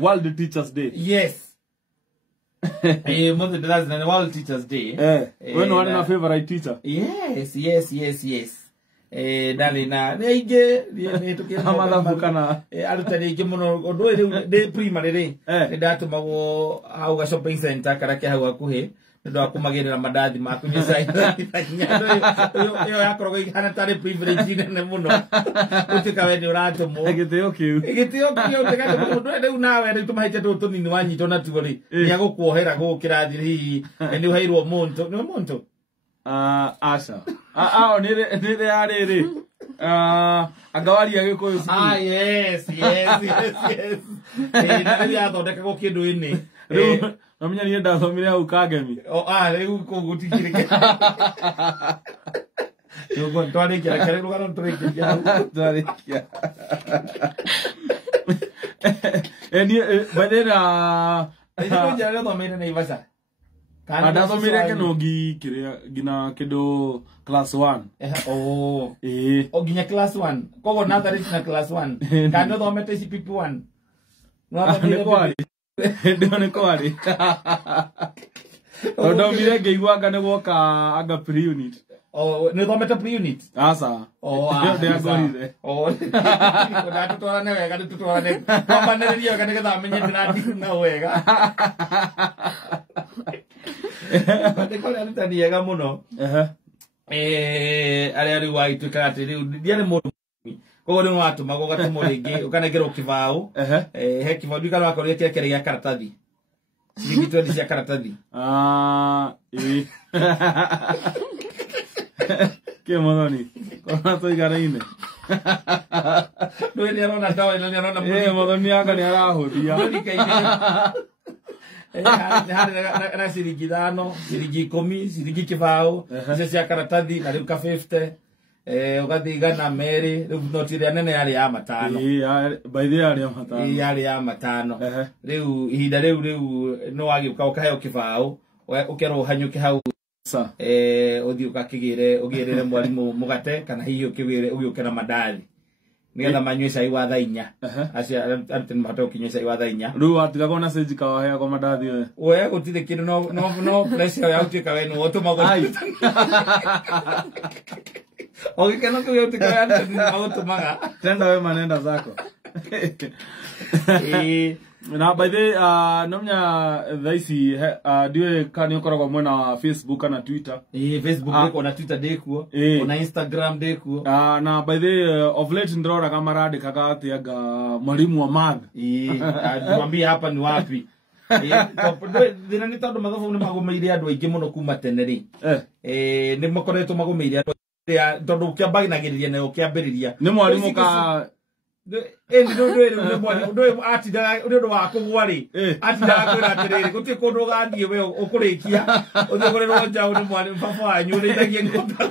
World Teachers Day. Yes. World Teachers Day. When one of your favorite teacher? Yes. Dali na neige amada bukana aruta neige muno ondo de primary de datu mago au ga shopping center karake hau akuhe ndo akumagerera madathi makunyesa yo yakorogo ihana tare privilege ne muno utika we ni urato mo egitio kiu tega muno de unawe de tumaite to nini wanyito na tugori ya gukuohera gukirathi hihi ni uheirwo monto Asha. Nire arere. Agawari agikoyo siku. Yes. Nire ya thondeka go kindu ini. Namenya ni enda thomire au kagemi. Riu ko gutikire. Yogo twari kira rugano twarikia. Ni badera Ndio jana thomire na Ivasa. Ada thomire kenogi gina kido class 1. Ginya class 1. Kogo nursery na class 1. Kando thomete CPP1. Ndio kwari. Odo mire geigwaga ne woka aga pre-unit. Ne thomete pre-unit. Asa. Ndio agorire. Koda tutorane wega tutorane. Kwambanereria kana gatamenye ndinati na wega. Kole arutani yega muno ari waitu kati riu ndiane mundu kogo ni watu mago gatumo ringi ukanegera kibao he kibao ndikana wakoria kekere ya karatathi sigitwe ndi cia karatathi ke modoni kona to igaraine no ni arona tawa ni arona modoni aka ni arahuthia na ciringi 5 ciringi 10 ciringi kibao icio cia karatathi na riu ka 50 ugathigana meri riu notire nene yari ya matano by the yari ya matano yari ya matano riu ihinda riu no wagiuka ukaheo kibao ukero hanyuke hau uthi ukakigire ugirire mwalimu mugate kana hihi ukigire ugiuke na mandathi nigetha manywe cai wa thaa 4 acia antin mahote ukinywa cai wa thaa 4 riu atiga kona stage kawa ya kwa mandathi we gutire kindu no pressure ya utika we no otumago ogikeno tu utika we antin otumaga tenda we manenda zako na by the nomnya thaisi ndiwe kani ukoragwo mwena wa Facebook kana Twitter Facebook ndiko na Twitter ndikuo na Instagram ndikuo na by the of late ndrora kama radikaga atiaga mwalimu wa math mwambie hapa ni wapi thina ni tondu mathomo ni magomeire andu aingi muno kuma tene ni makoretwo magomeire andu tondu kiambaginagiria na kiambiriria ni mwalimu ka ndo atindo wa kugwari atinda kwira atiriri guti kundu gathie we ukurikia uthiguriro njau ni mwalimu papa wanyu ni ndagie ngomba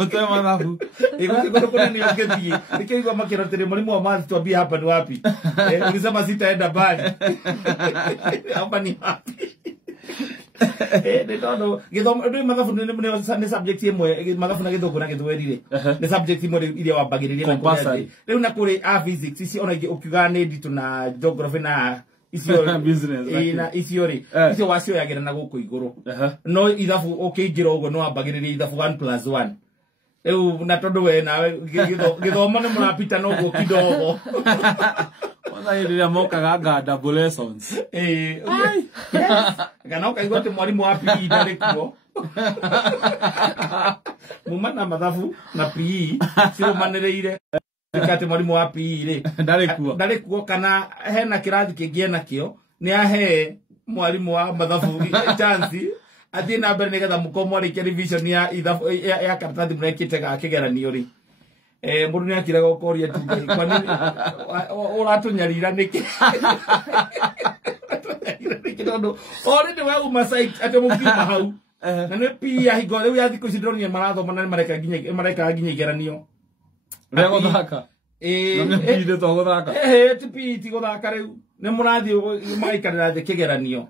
utema nafu iguti kundu kunene ngethie nikiigwa makirotire mwalimu wa math twambie hapa ni wapi ulisema sitaenda mbali hapa ni wapi ndo githomo ndo mathafu ni subject imwe mathafu na githuku na githwerire ni subject imwe ile wambagiriria na kuri riu na kuri physics ici ona ukiuga ni nditu na geography na icio business na icio icio wacio yagira na guku iguru no ithafu ukiingira ugo no wambagiriria ithafu 1+1 riu na tondu we nawe githomo ni murapita no go kidogo Ila moka ga double lessons. Kana ukaigwa te mwalimu wa PE ndarikuo. Mumana mathafu na PE sio manereire. Kati mwalimu wa PE ri ndarikuo kana hena kirathi kingi nakio ni ahe mwalimu wa mathafu chance athie na mbere nigetha mukomo ri revision ya ithafu ya karatathi mrekite ga kigeranio ri mundu ni akiraga ukoria tu kwa nini uratunyarira niki tondu already we umasai ate mukima hau na ne pia higo riu yathi kucidronia marathoma na mareka nginya igeranio rego thaka pide to guthaka tipi ti guthaka riu ne murathi maikarira thi kigeranio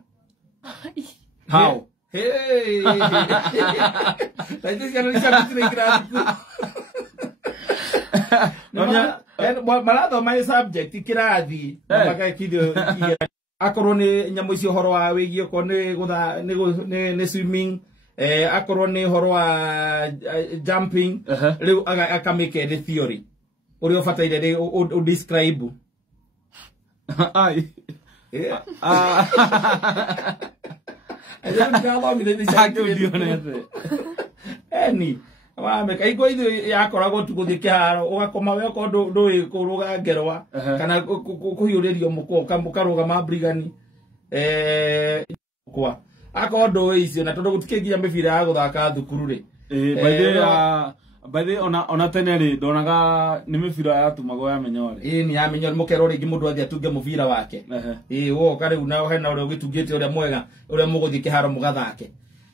how Tadi sekarang bisa bikin gratis. marathoma subject kirathi magakithio akorwo ni nyamu icio horo wa wigi ko ni gutha ni swimming akorwo ni horo wa jumping riu akamike the theory uri ofataire ri o describe ai eni wame kaigwa ithu yakoragwo tu guthie kiharo ugakoma we ko ndui kuruga ngerwa kana kuhiuririo muko mukarugama brigani kwa ako ndui icio na tondu gutikinginya mibira ya guthaka thukuru ri baidhe ona tene ri ndonaga ni mibira ya tumagwo ya menyore ni ya menyore mukero ringi mundu athia tunge mubira wake wo kare una hena uri ugitungite uri mwega uri muguthie kiharo mugathake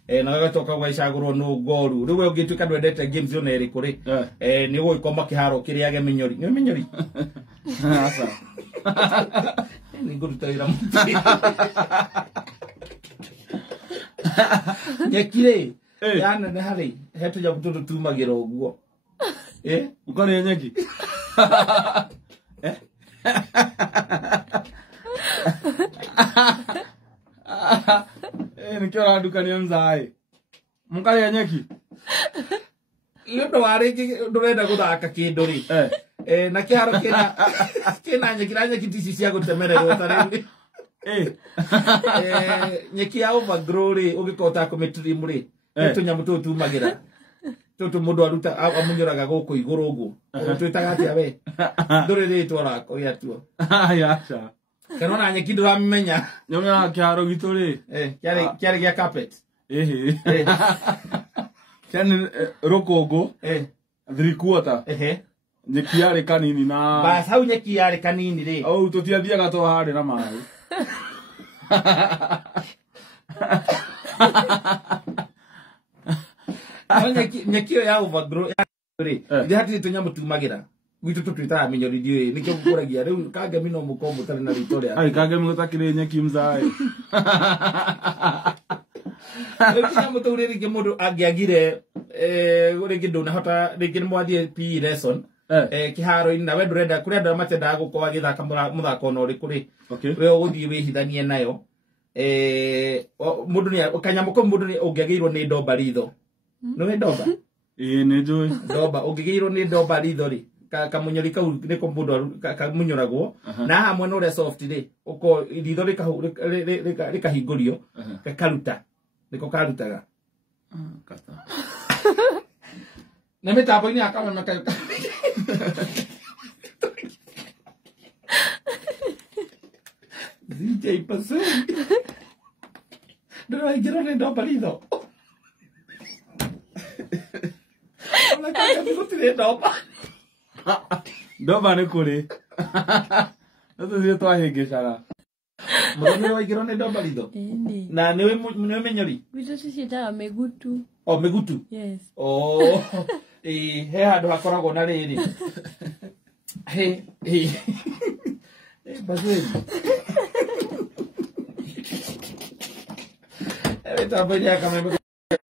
na gatoka gwa icagurwo no goru riwe ugituka ndwendete games ona iri kuri ni gukoma kiharo kiriage menyori ni menyori asa ni ngurutaira muti nyekire yana ne hari hetu ya bututu tumagira uguo ukari nyeki nikio radukania mzai mukari ya nyeki ndo wariki ndurenda guthaka kindu ri na kiharo kina nyeki tisi cia gutemererwo tarindi nyeki ya overgrow ri ugikota kumitrim ri tunyamu tutumagira tutu mundu aruta amunyoraga guku iguru ugu twitaga atia we nduri ritwa rako ya tuo yacha kanona nyeki nduramenya nyona kiaro gitu ri kiari gia carpet kiani rokogo 3/4 nyeki yari kanini na bas hau nyeki yari kanini ri au tutiathiaga to hari na mai nyeki ya overgrow ri ndi hati tunyamu tumagira gwitu tutwita menyori ndiwe nikyo gukuragia riu kangemi no mukombo tari na ritoria ai kangemi gutakire nyeki mzai kinyamu turi ringi mundu angiagire ringi ndunahota ringi mwathie PE lesson kiharo-ini na we ndurenda kuria andu matendaga gukorwo agithaka muthako no ri kuri we uguthie wihithanie nayo mundu ni kanyamu ko mundu ni ungiagirwo ni ndomba ritho no we ndomba ni njui ndomba ungiagirwo ni ndomba ritho ri kamunyori kau niko mundu kamunyoragwo na hamwe no ria soft ri uko ritho rikahingurio gakaruta niko karutaga kata na mitambo-ini akamemeka DJ Pasu ndiraingirwo ni ndomba ritho ona kangemi gutire ndomba ndomba ni kuri natuthie twahingicana muthoni waingirwo ni ndomba ritho na niwe menyori gwitu ciciitaga migutu migutu yes he handu hakoragwo na riri bazeni mitambo-ini akamemeka